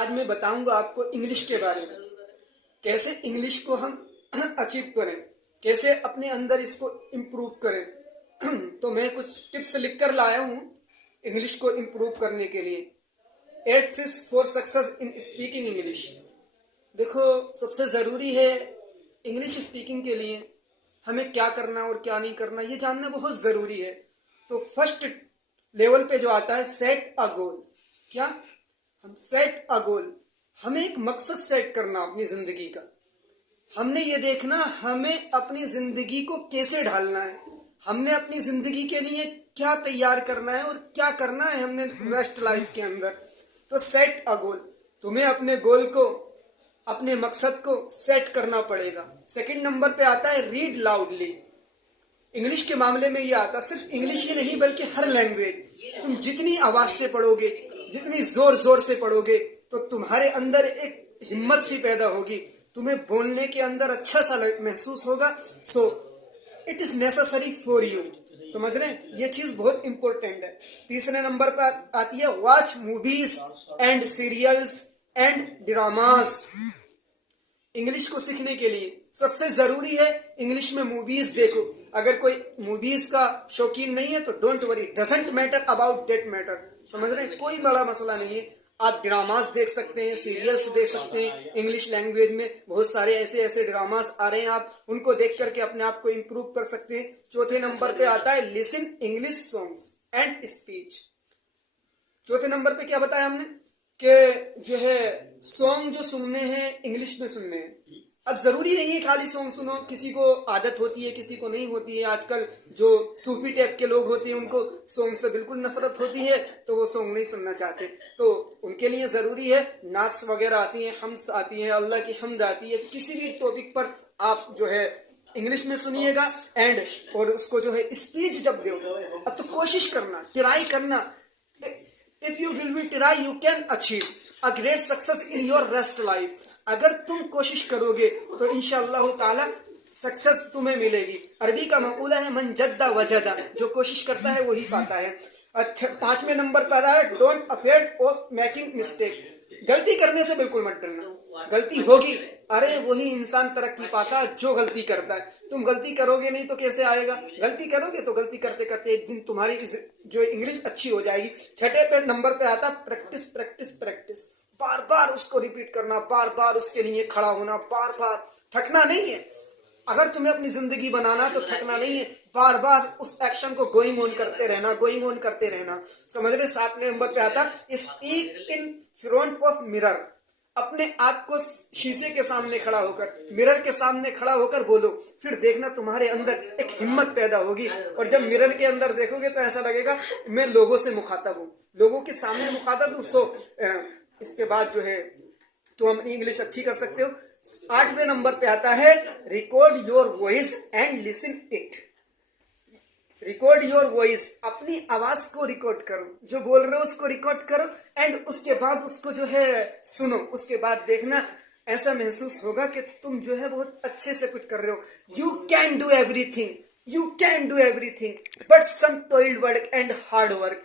आज मैं बताऊंगा आपको इंग्लिश के बारे में, कैसे इंग्लिश को हम अचीव करें, कैसे अपने अंदर इसको इम्प्रूव करें। तो मैं कुछ टिप्स लिख कर लाया हूँ इंग्लिश को इम्प्रूव करने के लिए। 8 tips for success in speaking English. देखो, सबसे ज़रूरी है इंग्लिश स्पीकिंग के लिए हमें क्या करना और क्या नहीं करना, ये जानना बहुत ज़रूरी है। तो फर्स्ट लेवल पे जो आता है, सेट अ गोल। क्या हम सेट अ गोल, हमें एक मकसद सेट करना अपनी ज़िंदगी का। हमने ये देखना हमें अपनी ज़िंदगी को कैसे ढालना है, हमने अपनी ज़िंदगी के लिए क्या तैयार करना है और क्या करना है हमने रेस्ट लाइफ के अंदर। तो सेट अ गोल, तुम्हें अपने गोल को, अपने मकसद को सेट करना पड़ेगा। सेकंड नंबर पे आता है रीड लाउडली। इंग्लिश के मामले में ये आता, सिर्फ इंग्लिश ही नहीं बल्कि हर लैंग्वेज। तुम जितनी आवाज से पढ़ोगे, जितनी जोर जोर से पढ़ोगे, तो तुम्हारे अंदर एक हिम्मत सी पैदा होगी, तुम्हें बोलने के अंदर अच्छा सा महसूस होगा। So it is necessary for you. समझ रहे हैं, ये चीज बहुत इंपॉर्टेंट है। तीसरे नंबर पर आती है watch movies and serials and dramas. English को सीखने के लिए सबसे जरूरी है इंग्लिश में मूवीज देखो। अगर कोई मूवीज का शौकीन नहीं है तो don't worry, doesn't matter about that matter. समझ रहे हैं, कोई बड़ा मसला नहीं है। आप ड्रामास देख सकते हैं, सीरियल्स देख सकते हैं। इंग्लिश लैंग्वेज में बहुत सारे ऐसे ऐसे ड्रामास आ रहे हैं, आप उनको देख करके अपने आप को इम्प्रूव कर सकते हैं। चौथे नंबर पे आता है listen English songs and speech. चौथे नंबर पे क्या बताया हमने कि जो है सॉन्ग जो सुनने हैं इंग्लिश में सुनने हैं। अब जरूरी नहीं है खाली सॉन्ग सुनो, किसी को आदत होती है, किसी को नहीं होती है। आजकल जो सूफी टाइप के लोग होते हैं उनको सॉन्ग से बिल्कुल नफरत होती है, तो वो सॉन्ग नहीं सुनना चाहते। तो उनके लिए जरूरी है नाच वगैरह आती है, हम्स आती है, अल्लाह की हम्द आती है। किसी भी टॉपिक पर आप जो है इंग्लिश में सुनिएगा एंड और उसको जो है स्पीच जब दो, अब तो कोशिश करना, ट्राई करना। If you will be try you can achieve a great success in your rest life. अगर तुम कोशिश करोगे तो इंशाअल्लाह ताला सक्सेस तुम्हें मिलेगी। अरबी का मकूला है मन जद्दा वजदा, जो कोशिश करता है वही पाता है। अच्छा, 5वें नंबर पर है don't afraid of making mistake. गलती करने से बिल्कुल मत डरना, गलती होगी, अरे वही इंसान तरक्की पाता जो गलती करता है। तुम गलती करोगे नहीं तो कैसे आएगा, गलती करोगे तो गलती करते करते एक दिन तुम्हारी जो इंग्लिश अच्छी हो जाएगी। छठे पे नंबर पे आता प्रैक्टिस प्रैक्टिस प्रैक्टिस। बार बार उसको रिपीट करना, बार बार उसके लिए खड़ा होना, बार बार थकना नहीं है। अगर तुम्हें अपनी जिंदगी बनाना तो थकना नहीं है, बार बार उस एक्शन को गोइंग ऑन करते रहना, गोइंग ऑन करते रहना। समझ रहे। 7वें नंबर पे आता speak in front of mirror. अपने आप को शीशे के सामने खड़ा होकर, मिरर के सामने खड़ा होकर बोलो, फिर देखना तुम्हारे अंदर एक हिम्मत पैदा होगी। और जब मिरर के अंदर देखोगे तो ऐसा लगेगा मैं लोगों से मुखातब हूँ, लोगों के सामने मुखातब हूँ। सो इसके बाद जो है तो हम इंग्लिश अच्छी कर सकते हो। 8वें नंबर पे आता है record your voice and listen it. Record your voice, अपनी आवाज को रिकॉर्ड करो, जो बोल रहे हो उसको रिकॉर्ड करो एंड उसके बाद उसको जो है सुनो। उसके बाद देखना ऐसा महसूस होगा कि तुम जो है बहुत अच्छे से कुछ कर रहे हो। You can do everything, you can do everything but some toiled work and hard work.